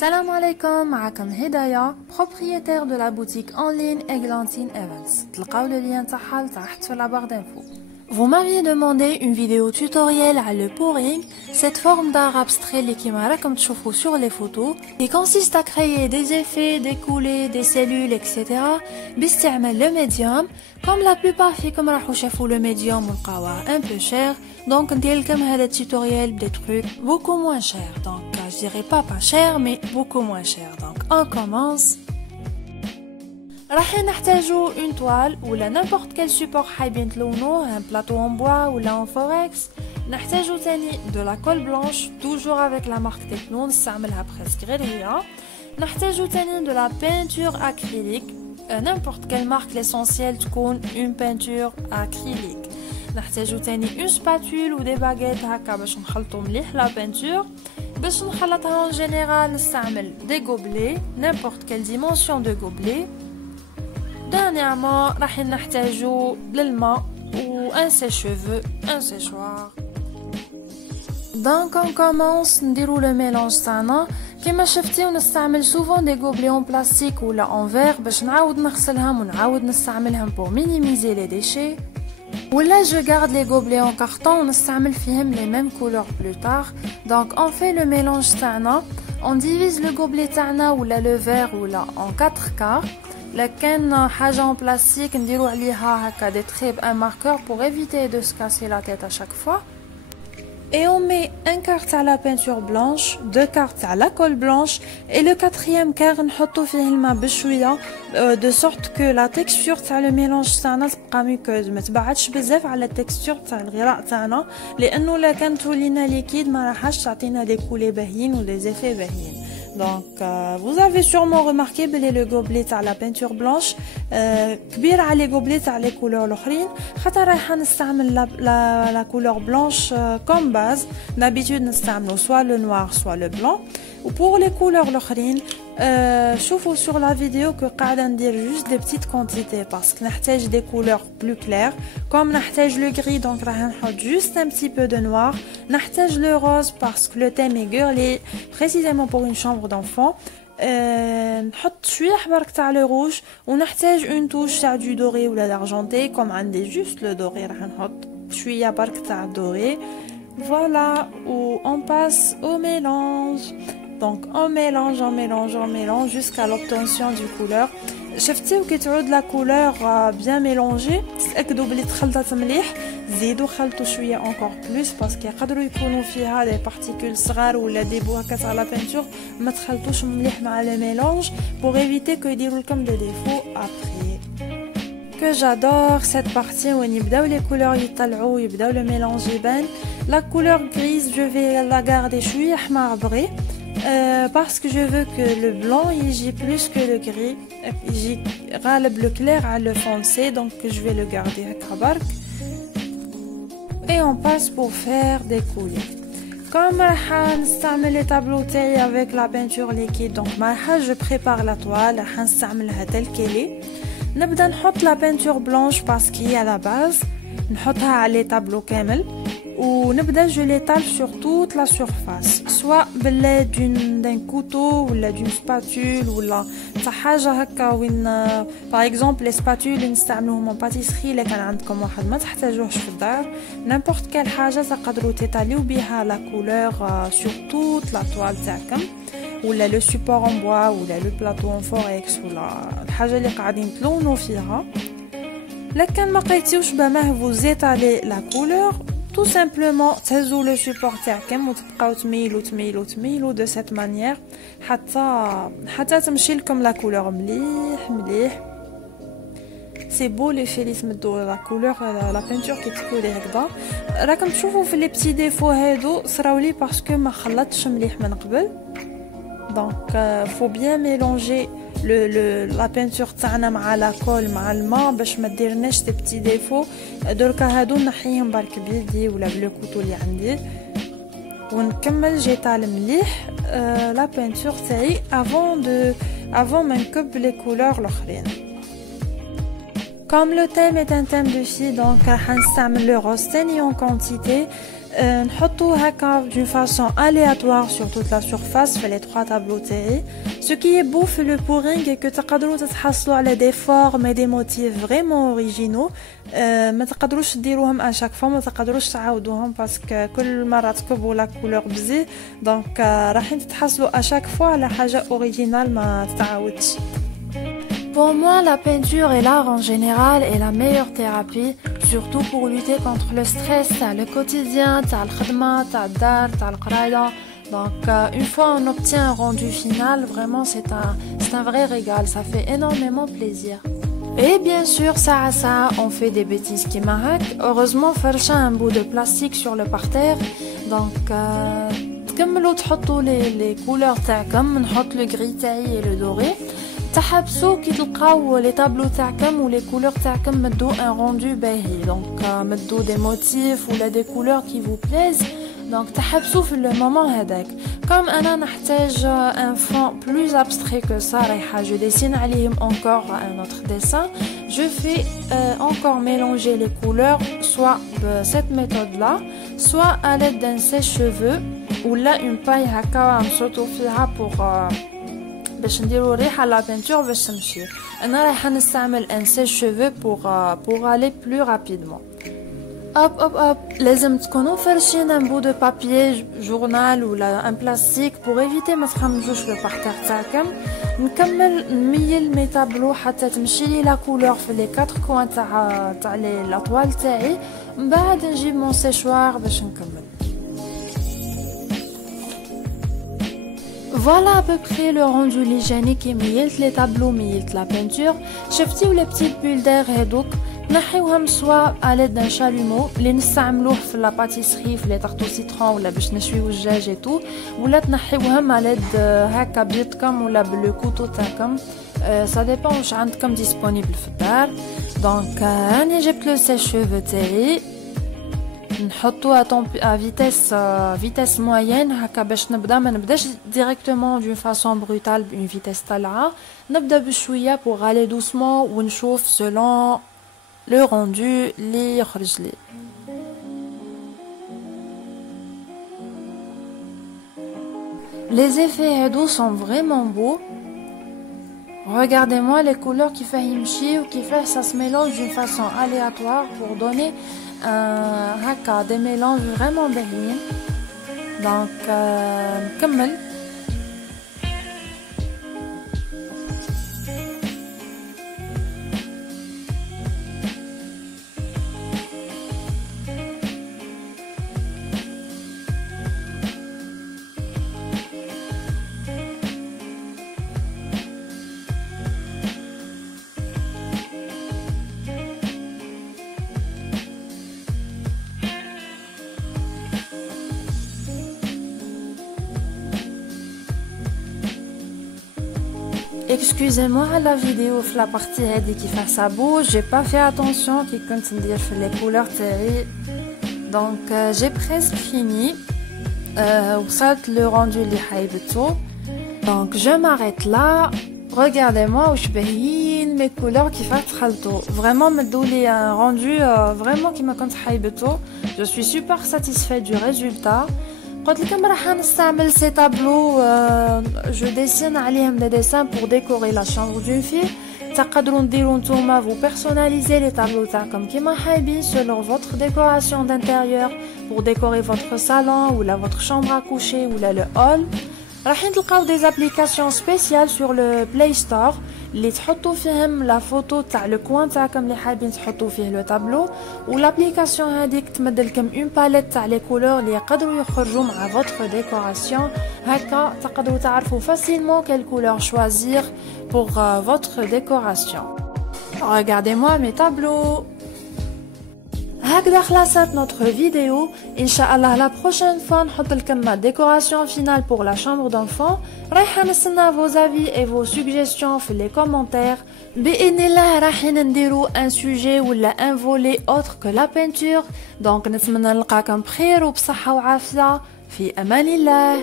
Salam alaikum, معكم هدايا, propriétaire de la boutique en ligne Eglantine Events. تلقاو le lien تاعها تحت في la barre d'infos. Vous m'aviez demandé une vidéo tutoriel à le pouring, cette forme d'art abstrait qui m'a comme تشوفوا sur les photos, qui consiste à créer des effets, des coulées, des cellules, etc. باستعمال le médium. Comme la plupart فيكم راحوا شافوا le médium ولقاوه un peu cher, donc ندير لكم هذا tutoriel des trucs beaucoup moins chers. Donc je dirais pas cher mais beaucoup moins cher. Donc on commence. راح نحتاجو une toile ou n'importe quel support حابين تلونوه, un plateau en bois ou en forex. نحتاجو تاني de la colle blanche, toujours avec la marque Techno, نستعملها presque غير هي. نحتاجو تاني de la peinture acrylique, n'importe quelle marque, l'essentiel تكون une peinture acrylique. نحتاجو تاني une spatule ou des baguettes هكا باش نخلطو مليح la peinture. باش نخلطها en général نستعمل des gobelets, n'importe quelle dimension de gobelet. Dernièrement, راح نحتاجو للماء ou un sèche-cheveux, un séchoir. Donc on commence نديرو le mélange تاعنا. كما شفتيو نستعمل souvent des gobelets en plastique ou là en verre باش نعاود نغسلهم ونعاود نستعملهم pour minimiser les déchets. Ou là je garde les gobelets en carton, نستعمل فيهم les mêmes couleurs plus tard. Donc on fait le mélange تاعنا, on divise le gobelet تاعنا ou là le verre ou là en 4 quarts. لكن حاجة en plastique نديرو عليها هكا des traits, un marqueur pour éviter de se casser la tête à chaque fois. Et on met un quart à la peinture blanche, 2 quarts à la colle blanche et le 4e quart نحطو فيه الماء بشوية de sorte que la texture تاع le mélange تاعنا تبقى ميكوز, ما تبعدش بزاف على التكستور تاع الغراء تاعنا, لانه لا كان تولينا ليكيد ما راحش تعطينا des coulées باهيين و des effets باهيين. Donc vous avez sûrement remarqué que le gobelet تاع la peinture blanche كبير على gobelet تاع les couleurs الاخرين, خاطر رايحه نستعمل la couleur blanche comme base. D'habitude نستعملو soit le noir soit le blanc. Ou pour les couleurs الاخرين شوفوا sur la vidéo que قاعده ندير juste des petites quantités parce que نحتاج des couleurs plus claires. Comme نحتاج le gris, donc راح نحط juste un petit peu de noir. نحتاج le rose parce que le thème est girly, précisément pour une chambre d'enfant. نحط شويه حبرك تاع le rouge ونحتاج une touche تاع du doré ou l'argenté. Comme عندي juste le doré راح نحط شويه برك تاع doré. Voilà, où on passe au mélange. Donc on mélange jusqu'à l'obtention du couleur. شفتيو كي تعود لا كولور bien mélangée, تاكدوا بلي تخلطات مليح. زيدوا خلطوا شويه encore plus parce que يقدروا يكونوا فيها des particules صغار ولا des bouts هكا تاع لا بينتور, ما تخلطوش مليح مع le mélange pour éviter que يديروا لكم des défauts après. Que j'adore cette partie où يبداو les couleurs يطلعوا, يبداو le mélange يبان. La couleur grise, je vais la garder شويه حمر parce que je veux que le blanc il gît plus que le gris, il gît le clair à le foncé, donc je vais le garder à barque. Et on passe pour faire des coulées. Comme نستعمل les tableaux taillés avec la peinture liquide, donc je prépare la toile, نستعملها telle qu'elle est. نبدا نحط la peinture blanche parce qu'il y a la base, نحطها على les tableaux كامل. ونبدا je l'étale sur toute la surface, soit بالله d'un couteau ou d'une spatule ou تاع حاجه هكا وين par exemple les spatules نستعملوهم en pâtisserie. الا كان عندكم واحد ما تحتاجوهش في الدار, n'importe quelle حاجه تقدروا تيتاليو بها la couleur sur toute la toile تاعكم, ولا le support en bois ولا le plateau en forex ولا الحاجه اللي قاعدين تلونوا فيها. لكن ما قيتيوش بماه vous étalez la couleur, tout simplement تهزوا le support تاعكم وتبقاو تميلوا de cette manière حتى تمشي لكم la couleur مليح. c'est beau l'effet اللي تمدوا la couleur la peinture كي تكولي هكذا. راكم تشوفوا في les petits défauts هادو صراولي parce que ما خلطتش مليح من قبل. donc faut bien mélanger la peinture تاعنا مع la colle مع الماء باش ما ديرناش دي بتي ديفو. دركا هادو نحيهم برك بيدي ولا بالكوتو اللي عندي ونكمل جيتال مليح la peinture تاعي avant ما نكب les couleurs الاخرين. Comme le thème est un thème de filles, donc راح نستعمل le rose تاني en quantité. نحطو هكا d'une façon aléatoire sur toute la surface في les trois tableaux تاعي. Ce qui est beau في le pouring est que تقدروا تتحصلوا على des formes et des motifs vraiment originaux. ما تقدروش ديروهم à chaque fois، ما تقدروش تعاودوهم باسكو كل مرة تكبوا لا كولور بزاف، دونك راحين تتحصلوا à chaque fois على حاجة originale ما تتعاودش. Pour moi, la peinture et l'art en général est la meilleure thérapie, surtout pour lutter contre le stress, le quotidien, le khadma, le dar, le qraïda. Donc, une fois on obtient un rendu final, vraiment c'est un vrai régal, ça fait énormément plaisir. Et bien sûr, ça, on fait des bêtises qui marquent. Heureusement, فرشا un bout de plastique sur le parterre. Donc, تكملوا تحطوا les couleurs تاعكم، نحط le gris تاعي et le doré. تحبسوا كي تلقاو لي طابلو تاعكم و لي كولور تاعكم مدو ان روندو باهي، دونك مدو دي موتيف ولا دي كولور كي فو بليز، دونك تحبسوا في لو مومون هذاك. كوم انا نحتاج ان فون بلوز ابستري كو سا رايحه جو ديسين عليهم encore un autre dessin, je fais encore mélanger les couleurs soit de cette méthode là, soit à l'aide d'un sèche-cheveux ou là une paille هكا نصوتو فيها pour باش نديرو ريحه لا بينتور باش تمشي. انا رايحه نستعمل ان سيش شوفو pour aller plus rapidement. Hop لازم تكونوا فرشين ان بو دو بابيي جورنال ولا ان بلاستيك pour éviter ما تخمجوش لو بارتير تاعكم. نكمل نميل مي طابلو حتى تمشي لي لا كولور في لي 4 كوان تاع لا طوال تاعي، من بعد نجيب مون سيشوار باش نكمل. Voilà à peu près le rendu hygiénique. ميلت les tableaux, ميلت la peinture. شفتيو les petites bulles d'air هذوك نحيوهم سواء à l'aide d'un chalumeau اللي نستعملوه في لا باتيسري في لي طارطو سيترون ولا باش نشويو الدجاج ايتو، ولا تنحيوهم على l'aide هكا بيدكم ولا بالكوتو تاعكم، ça dépend واش عندكم disponible في الدار. دونك راني جبت لو سيش شوفو تاعي، نحطو à vitesse moyenne هكا باش نبدا، ما نبداش directement d'une façon brutale une vitesse طالعه، نبدا بشويه pour aller doucement ونشوف selon le rendu اللي يخرج لي. Les effets هادو sont vraiment beaux. Regardez-moi les couleurs qui fait يمشي ou qui fait ça se mélange d'une façon aléatoire pour donner هكا des mélanges vraiment باهيين. Donc نكمل. Excusez-moi la vidéo في la partie هذه كيفاش ça bouge, j'ai pas fait attention كي كنت ندير في les couleurs تاعي. Donc j'ai presque fini. وصلت le rendu اللي حيبتو. Donc je m'arrête là. Regardez-moi واش باهيين mes couleurs كيفاش تخلطوا. Vraiment مدولي un rendu vraiment كيما كنت حيبتو. Je suis super satisfaite du résultat. قلت لكم راح نستعمل سي طابلو جو ديسين عليهم دي ديسان pour décorer la chambre d'une fille. تقدروا نديروا نتوما vous personnaliser les tableaux تاعكم كيما حابين selon votre décoration d'intérieur pour décorer votre salon ou la votre chambre à coucher ou le hall. راح تلقاو des applications spéciales sur le Play Store اللي تحطوا فيهم لا فوتو تاع لو كوان تاعكم اللي حابين تحطوا فيه لو طابلو، والابليكاسيون هذيك تمدلكم اون باليت تاع لي كولور اللي يقدروا يخرجوا مع فوتر ديكوراسيون. هكا تقدروا تعرفوا facilement quelle couleur choisir pour votre décoration. Regardez-moi mes tableaux. هكذا خلصت notre vidéo. Inch'Allah la prochaine fois نحط لكم ma décoration finale pour la chambre d'enfant. رايحة نستنى vos avis et vos suggestions في les commentaires. بإذن الله رايحين نديرو un sujet ولا un volet autre que la peinture. Donc نتمنى نلقاكم بخير وبصحة وعافية في أمان الله.